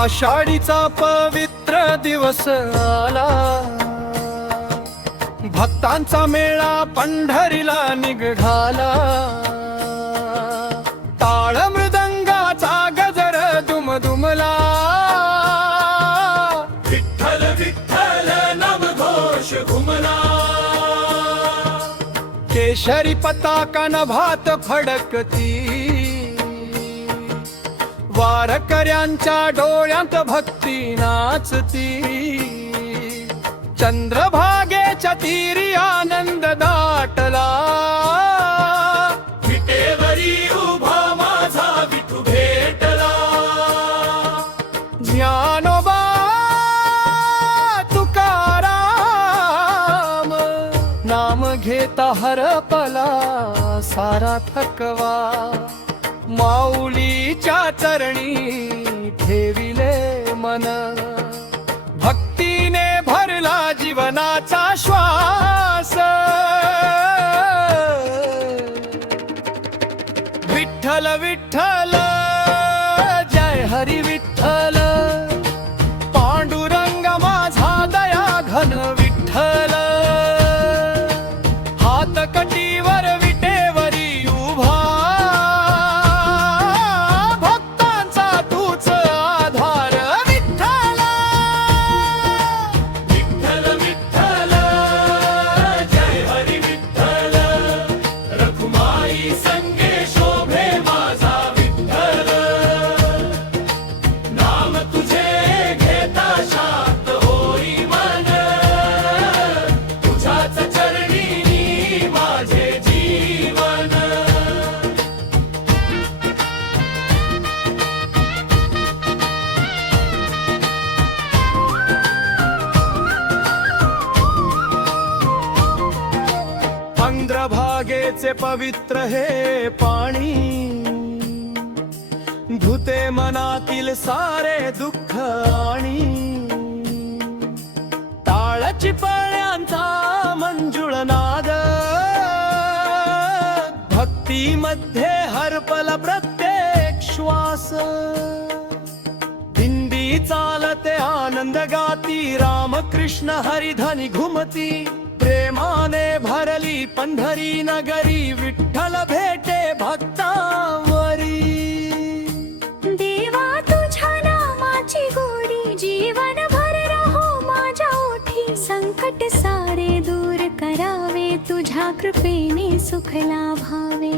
आषाढीचा पवित्र दिवस आला, भक्तांचा मेळा पंढरीला निघाला। टाळ मृदंगाचा गजर दुमदुमला, विठ्ठल विठ्ठल नामघोष घुमला। केशरी पताका नभात फडकती, वारकऱ्यांच्या डोळ्यात भक्ती नाचती। चंद्रभागेच्या तीरी आनंद दाटला, विटेवरी उभा माझा विठू भेटला। ज्ञानोबा तुकाराम नाम घेता हरपला सारा थकवा। माऊलीच्या चरणी ठेविले मन, भक्तीने भरला जीवनाचा श्वास। विठ्ठल विठ्ठल जय हरी विठ्ठल, पांडुरंग माझा दया घन विठ्ठल। हात कटीवर विटेवरी उभा, भक्तांचा तूच आधार विठ्ठल। विठ्ठल विठ्ठल जय हरी विठ्ठल, रखुमाई संगे शोभे माझा विठ्ठल। नाम तुझे घेता शांत होई मन, तुझ्याच चरणी माझे जीवन। चंद्रभागेचे पवित्र हे पाणी, धुते मनातील सारे दुःख आणि। टाळची पळ्यांचा मंजुळ नाद, भक्तीमध्ये हरपला प्रत्येक श्वास। दिंडी चालते आनंद गाती, रामकृष्ण हरिधनी घुमती। प्रेमाने भरली पंढरी नगरी, विठ्ठल भेटे भक्तांवरी। देवा तुझ्या नामाची गोडी, जीवन भर राहो माझ्या ओठी। संकट सारे दूर करावे, तुझ्या कृपेने सुख लाभावे।